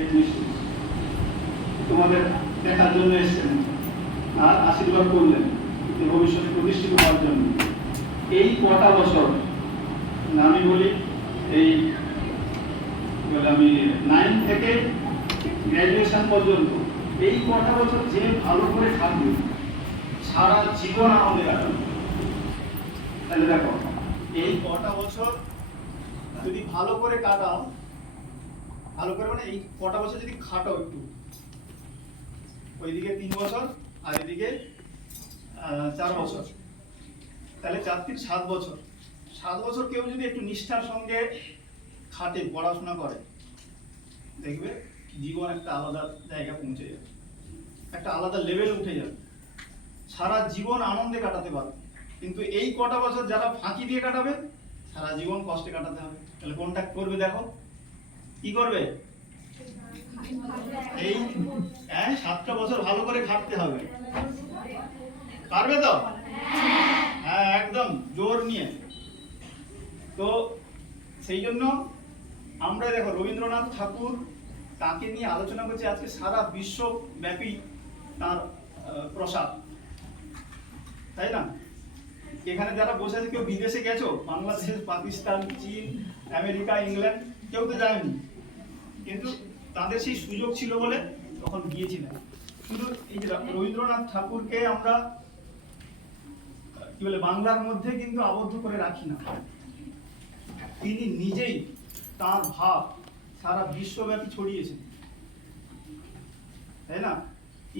এই জিনিসটি তোমাদের দেখার জন্য এসেছেন আর আশীর্বাদ করলেন যে ভবিষ্যতে প্রতিষ্ঠিত হওয়ার জন্য। এই কটা বছর আমি বলি এই আমি 9 থেকে গ্র্যাজুয়েশন পর্যন্ত এই কটা বছর যে ভালো করে থাকবে সারা জীবন আনন্দে কাটাবে। তাহলে দেখো এই কটা বছর যদি ভালো করে কাটাও, ভালো করে মানে এই কটা বছর যদি খাটাও একটু, ওইদিকে 3 বছর আর এদিকে 4 বছর, তাহলে 4 3 7 বছর। 7 বছর কেউ যদি একটু নিষ্ঠার সঙ্গে খাটে, পড়াশোনা করে, দেখবে জীবন একটা আলাদা জায়গা পৌঁছে যাবে, একটা আলাদা লেভেলে উঠে যাবে, সারা জীবন আনন্দে কাটাতে পারবে। কিন্তু এই কটা বছর যারা ফাঁকি দিয়ে কাটাবে সারা জীবন কষ্টে কাটাতে হবে। তাহলে কোনটা করবে? দেখো কি করবে? এই 7টা বছর ভালো করে খাটতে হবে। পারবে তো? হ্যাঁ, একদম জোর নিয়ে। তো সেই জন্য আমরা দেখো রবীন্দ্রনাথ ঠাকুর তাকে নিয়ে আলোচনা করছি আজকে, সারা বিশ্বব্যাপী তার প্রসাদ, তাই না? এখানে যারা বসে আছে, কেউ বিদেশে গেছো? বাংলাদেশ, পাকিস্তান, চীন, আমেরিকা, ইংল্যান্ড, কেউ তো যায়নি, কিন্তু তাদের সেই সুযোগ ছিল বলে তখন গিয়েছিলেন। শুধু এই যে রবীন্দ্রনাথ ঠাকুরকে আমরা কি বলে বাংলার মধ্যে কিন্তু আবদ্ধ করে রাখি না, তিনি নিজেই তার ভাব সারা বিশ্বব্যাপী ছড়িয়েছেন, তাই না?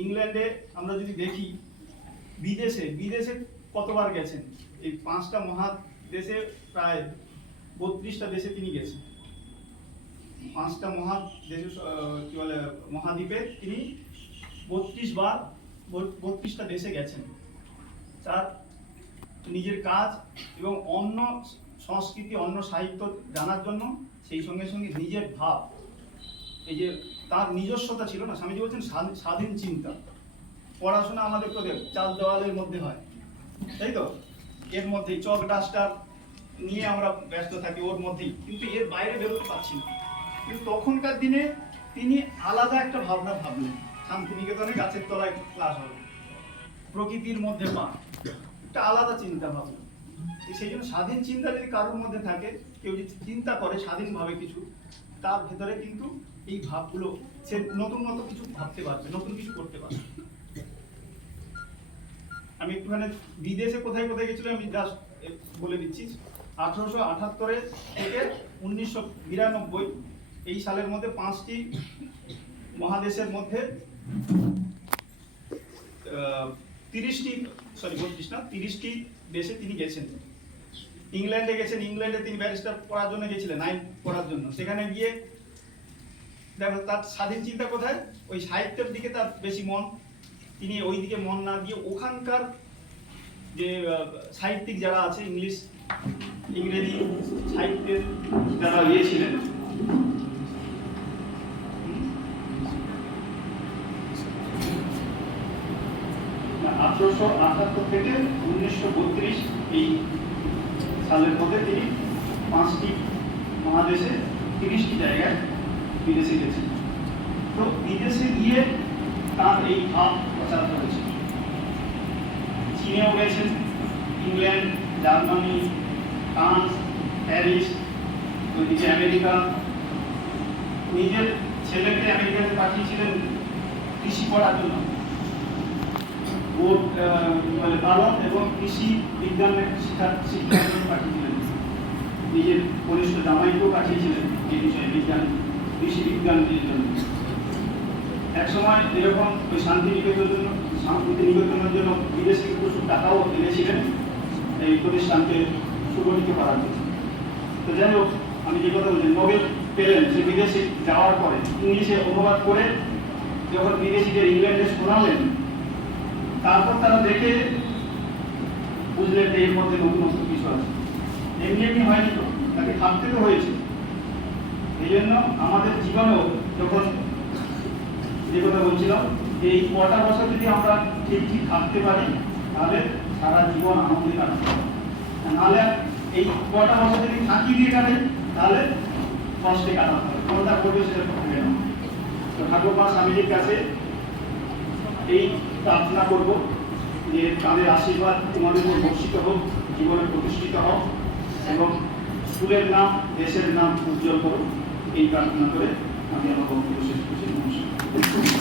ইংল্যান্ডে আমরা যদি দেখি, বিদেশে কতবার গেছেন, এই 5টা মহাদেশে প্রায় 32টা দেশে তিনি গেছেন। 5টা মহাদেশে কি বলে মহাদ্বীপে তিনি 32টা দেশে গেছেন। তার নিজের কাজ এবং অন্য সংস্কৃতি, অন্য সাহিত্য জানার জন্য, সেই সঙ্গে সঙ্গে নিজের ভাব, এই যে তার নিজস্বতা ছিল না। স্বামীজি বলছেন স্বাধীন চিন্তা। পড়াশোনা আমাদের তো চার দেওয়ালের মধ্যে হয়, তাই তো? এর মধ্যেই চক ডাস্টার নিয়ে আমরা ব্যস্ত থাকি, ওর মধ্যেই, কিন্তু এর বাইরে বেরোতে পারছি না। কিন্তু তখনকার দিনে তিনি আলাদা একটা ভাবনা ভাবলেন, শান্তিনিকেতনে গাছের তলায় ক্লাস হবে, প্রকৃতির মধ্যে পা, একটা আলাদা চিন্তা ভাবনা। সেই জন্য স্বাধীন চিন্তা যদি কারোর মধ্যে থাকে, কেউ যদি চিন্তা করে স্বাধীনভাবে কিছু, তার ভেতরে কিন্তু এই ভাবগুলো, সে নতুন কিছু ভাবতে পারবে, নতুন কিছু করতে পারবে। আমি একটুখানি বিদেশে কোথায় কোথায় গেছিল আমি জাস্ট বলে দিচ্ছি। 1878 থেকে 1992 এই সালের মধ্যে 5টি মহাদেশের মধ্যে 30টি দেশে তিনি গেছেন। ইংল্যান্ডে গেছেন, ইংল্যান্ডে তিনি ব্যারিস্টার পড়ার জন্য গেছিলেন, আইন পড়ার জন্য। সেখানে গিয়ে দেখো তার স্বাধীন চিন্তা কোথায়, ওই সাহিত্যের দিকে তার বেশি মন। তিনি ওই দিকে মন না দিয়ে ওখানকার যে সাহিত্যিক যারা আছে, ইংরেজি সাহিত্যের যারা ছিলেন, 1878 থেকে 1932 এই সালের মধ্যে তিনি 5টি মহাদেশে 30টি জায়গায় বিদেশে গেছেন। তো বিদেশে গিয়ে তার এই ভাব প্রচার করেছে। চীনেও গেছেন, ইংল্যান্ড, জার্মানি, ফ্রান্স, প্যারিস, ওইদিকে আমেরিকা। নিজের ছেলেকে আমেরিকাতে পাঠিয়েছিলেন কৃষি পড়ার জন্য, পালন এবং কৃষি বিজ্ঞানের শিক্ষার জন্য পাঠিয়েছিলেন। নিজের কনিষ্ঠ জামাইকেও পাঠিয়েছিলেন এই বিষয়ে, কৃষি বিজ্ঞানের জন্য। একসময় এরকম ওই শান্তিনিকেতনের জন্য বিদেশ থেকে প্রচুর টাকাও এনেছিলেন এই প্রতিষ্ঠানকে সুগঠিত করার জন্য। তো যাই হোক, আমি যে কথা বলছি, নোবেল পেলেন সে বিদেশে যাওয়ার পরে, ইংলিশে অনুবাদ করে যখন বিদেশিদের ইংল্যান্ডে শোনালেন, তারপর তারা দেখে বুঝলেন যে এর মধ্যে নতুনত্ব কিছু আছে। এমনি হয়নি তো, তাকে ভাবতে তো হয়েছে। এই জন্য আমাদের জীবনেও যখন যে কথা বলছিলাম, যে এই কটা বছর যদি আমরা ঠিক থাকতে পারি, তাহলে সারা জীবন আনন্দে কাটাতে পারি। নাহলে এই কটা বছর যদি ফাঁকি দিয়ে কাটাই, তাহলে কষ্টে কাটাতে হবে। কোনটা করবে সেটা করবে না। ঠাকুরমা স্বামীজির কাছে এই প্রার্থনা করব যে তাদের আশীর্বাদ তোমাদের উপর বর্ষিত হোক, জীবনে প্রতিষ্ঠিত হোক এবং স্কুলের নাম, দেশের নাম উজ্জ্বল করো। এই প্রার্থনা করে আমি আমার বক্তব্য শেষ করছি। নমস্কার।